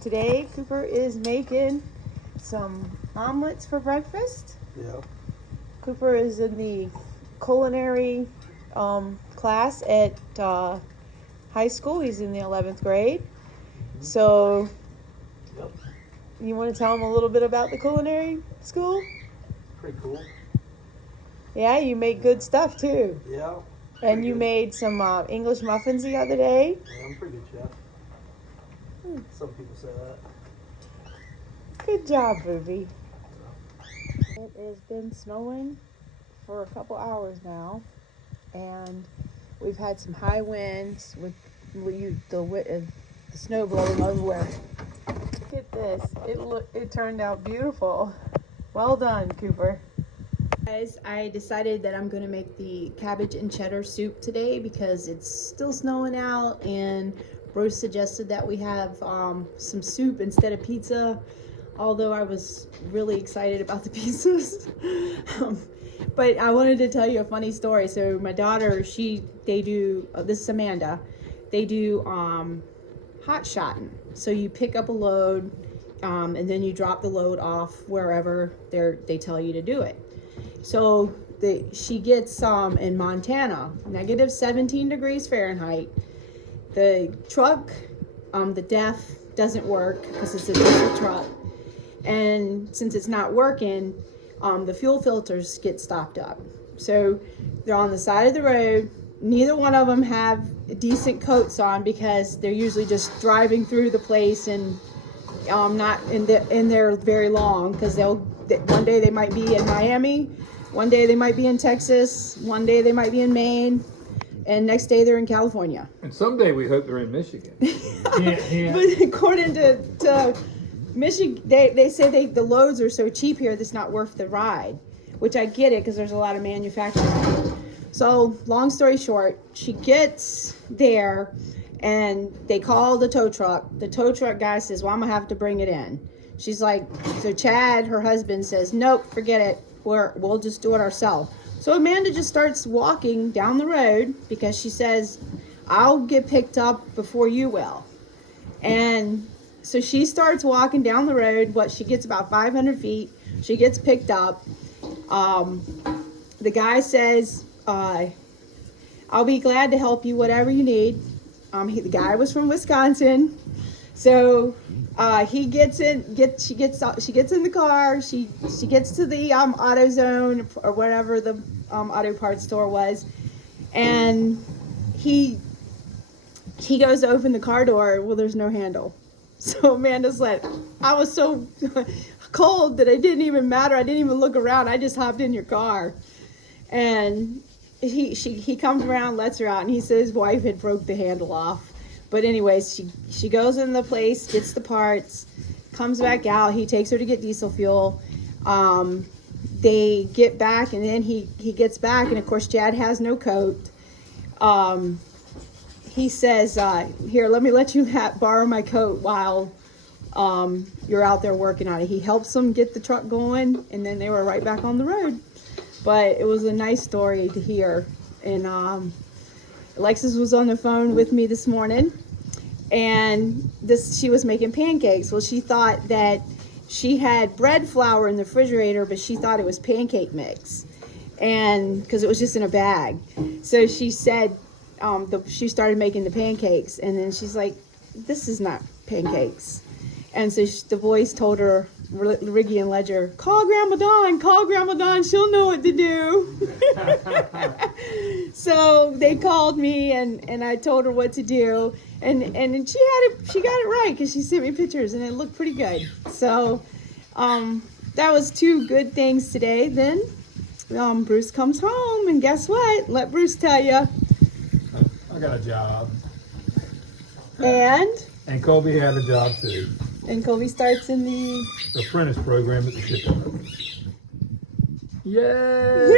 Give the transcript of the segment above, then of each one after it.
Today Cooper is making some omelets for breakfast. Yeah. Cooper is in the culinary class at high school. He's in the 11th grade. So, Yep. you want to tell him a little bit about the culinary school? Pretty cool. Yeah, you make good stuff too. Yeah. And you good. made some English muffins the other day. Yeah, I'm a pretty good chef. Some people say that. Good job, Ruby. It has been snowing for a couple hours now, and we've had some high winds with the snow blowing everywhere. Look at this. It turned out beautiful. Well done, Cooper. Guys, I decided that I'm going to make the cabbage and cheddar soup today because it's still snowing out, and Bruce suggested that we have some soup instead of pizza, although I was really excited about the pizzas. But I wanted to tell you a funny story. So my daughter, they do, this is Amanda, they do hot shotting. So you pick up a load and then you drop the load off wherever they tell you to do it. So she gets in Montana, negative 17 degrees Fahrenheit. The truck, the DEF doesn't work because it's a diesel truck. And since it's not working, the fuel filters get stopped up. So they're on the side of the road. Neither one of them have decent coats on because they're usually just driving through the place and not in there very long, because one day they might be in Miami, one day they might be in Texas, one day they might be in Maine, and next day they're in California. And someday we hope they're in Michigan. Yeah. But according to Michigan, they say the loads are so cheap here that's not worth the ride, which I get it because there's a lot of manufacturing. So long story short, she gets there and they call the tow truck. The tow truck guy says, well, I'm gonna have to bring it in. She's like, so Chad, her husband, says, nope, forget it. We'll just do it ourselves. So Amanda just starts walking down the road because she says, I'll get picked up before you will. And so she starts walking down the road. She gets about 500 feet. She gets picked up. The guy says, I'll be glad to help you, whatever you need. The guy was from Wisconsin. So he gets in, she gets in the car. She gets to the AutoZone or whatever the auto parts store was, and he goes to open the car door. Well, there's no handle. So Amanda's like, I was so cold that it didn't even matter. I didn't even look around. I just hopped in your car. And he comes around, lets her out, and he said his wife had broke the handle off. But anyways, she goes in the place, gets the parts, comes back out. He takes her to get diesel fuel. They get back, and then he gets back, and of course Chad has no coat. He says, here, let me let you borrow my coat while you're out there working on it. He helps them get the truck going, and then they were right back on the road. But it was a nice story to hear. And Alexis was on the phone with me this morning, and she was making pancakes. Well, she thought that she had bread flour in the refrigerator, but she thought it was pancake mix, and because it was just in a bag. So she said, she started making the pancakes, and then she's like, this is not pancakes. And so the voice told her, Riggy and Ledger, call Grandma Dawn, she'll know what to do. So they called me, and I told her what to do, and she got it right because she sent me pictures, and it looked pretty good. So that was two good things today. Then Bruce comes home, and guess what? Let Bruce tell you. I got a job. And Colby had a job too. And Colby starts in the apprentice program at the shipping. Yay!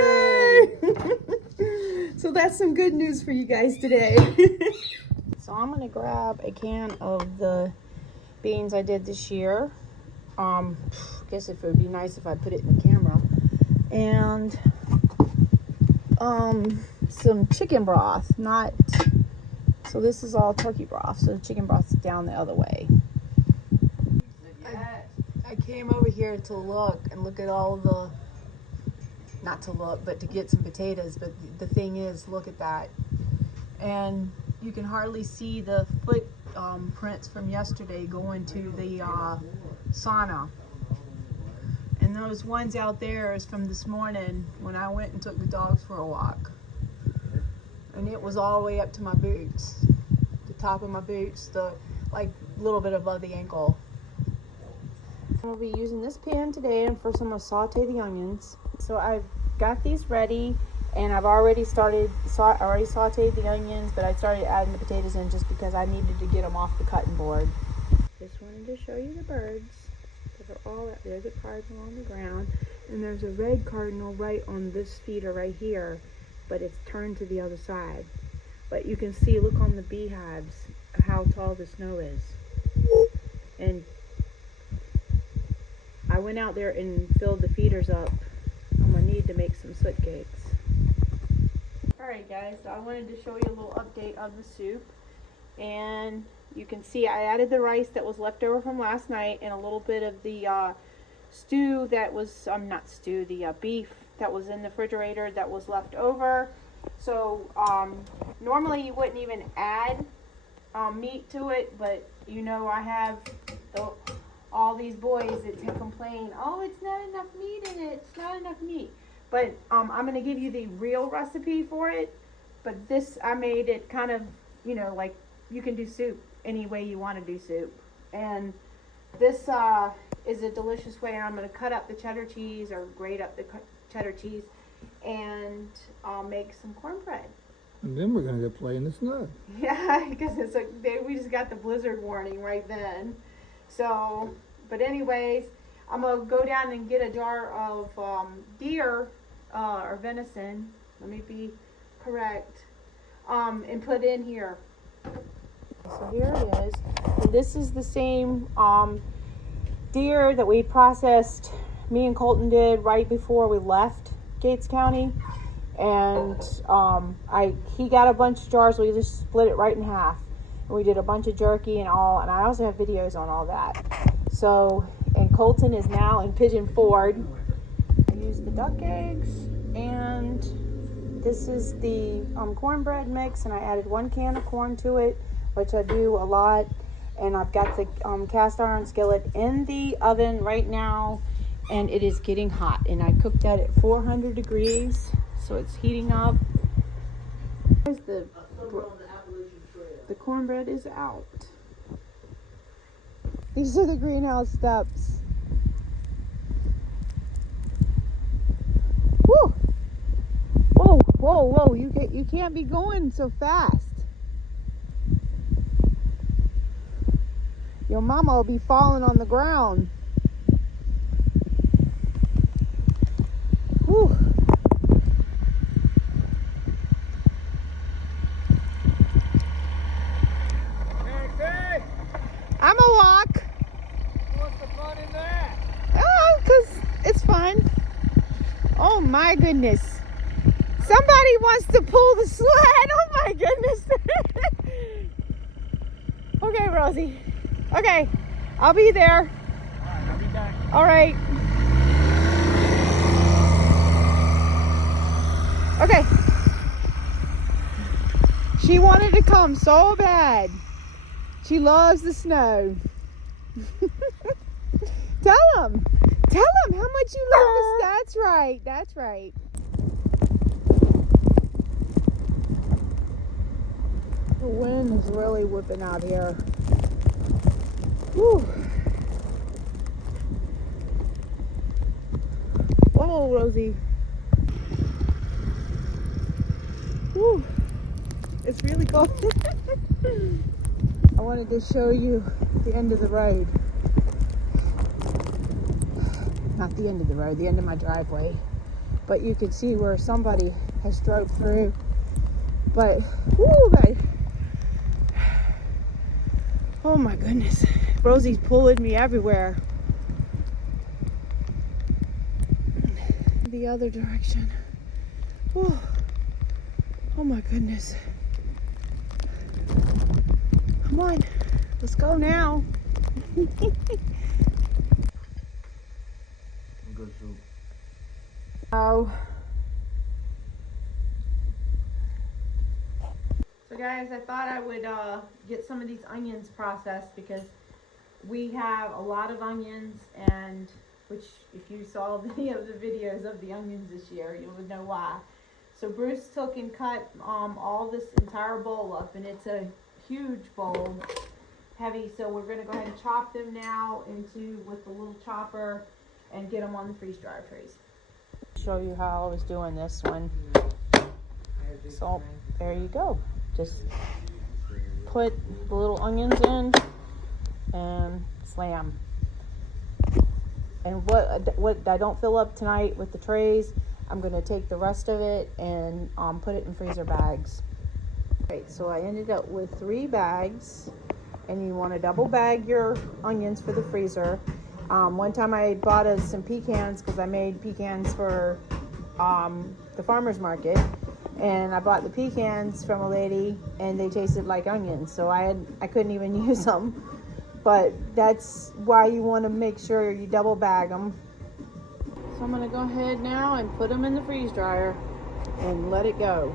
Yay! So that's some good news for you guys today. So I'm gonna grab a can of the beans I did this year. Guess if it would be nice if I put it in the camera. And some chicken broth, so this is all turkey broth, so the chicken broth's down the other way. I came over here to look at all the, not to look, but to get some potatoes. But the thing is, look at that. And you can hardly see the foot prints from yesterday going to the sauna. And those ones out there is from this morning when I went and took the dogs for a walk. And it was all the way up to my boots, the top of my boots, the like little bit above the ankle. I'll be using this pan today and for some of sauté the onions. So I've got these ready, and I've already sautéed the onions, but I started adding the potatoes in just because I needed to get them off the cutting board. Just wanted to show you the birds. They're all out there. There's a cardinal on the ground, and there's a red cardinal right on this feeder right here, but it's turned to the other side. But you can see, look on the beehives, how tall the snow is. And I went out there and filled the feeders up. I'm gonna need to make some soot cakes. Alright guys, so I wanted to show you a little update of the soup. And you can see I added the rice that was left over from last night and a little bit of the stew that was, the beef that was in the refrigerator that was left over. So normally you wouldn't even add meat to it, but you know I have all these boys that complain, oh, it's not enough meat in it, it's not enough meat. But I'm going to give you the real recipe for it. But this, I made it kind of, you know, like you can do soup any way you want to do soup. And this is a delicious way. And I'm going to cut up the cheddar cheese or grate up the cheddar cheese and make some cornbread. And then we're gonna go play in the snow. Yeah, because it's like we just got the blizzard warning right then. So, but anyways, I'm gonna go down and get a jar of deer or venison. Let me be correct. And put in here. So here it is. And this is the same deer that we processed. Me and Colton did right before we left Gates County. And he got a bunch of jars. We just split it right in half. And we did a bunch of jerky and all. And I also have videos on all that. So, and Colton is now in Pigeon Ford. I used the duck eggs. And this is the cornbread mix. And I added 1 can of corn to it, which I do a lot. And I've got the cast iron skillet in the oven right now. And it is getting hot. And I cooked that at 400 degrees. So it's heating up. The cornbread is out. These are the greenhouse steps. Woo! Whoa, whoa, whoa! You can't be going so fast. Your mama will be falling on the ground. Whew. I'm a walk. What's the fun in that? Oh, because it's fun. Oh my goodness. Somebody wants to pull the sled. Oh my goodness. Okay, Rosie. Okay, I'll be there. All right, I'll be back. All right. Okay. She wanted to come so bad. She loves the snow. Tell him how much you love this. That's right. That's right. The wind is really whipping out here. Whew. Whoa, Rosie. Whew. It's really cold. I wanted to show you the end of the road. Not the end of the road, the end of my driveway. But you can see where somebody has drove through. But, whoo, babe. Oh my goodness. Rosie's pulling me everywhere. The other direction. Oh, oh my goodness. Come on, let's go now. good soup. Oh. So guys, I thought I would get some of these onions processed because we have a lot of onions, and which if you saw any of the videos of the onions this year, you would know why. So Bruce took and cut all this entire bowl up, and it's a huge bowl, heavy. So we're gonna go ahead and chop them now with the little chopper and get them on the freeze dryer trays. Show you how I was doing this one. So there you go. Just put the little onions in and slam. And what I don't fill up tonight with the trays, I'm gonna take the rest of it and put it in freezer bags. Right, so I ended up with 3 bags, and you want to double bag your onions for the freezer. One time I bought us some pecans because I made pecans for the farmer's market, and I bought the pecans from a lady and they tasted like onions, so I couldn't even use them. But that's why you want to make sure you double bag them. So I'm going to go ahead now and put them in the freeze dryer and let it go.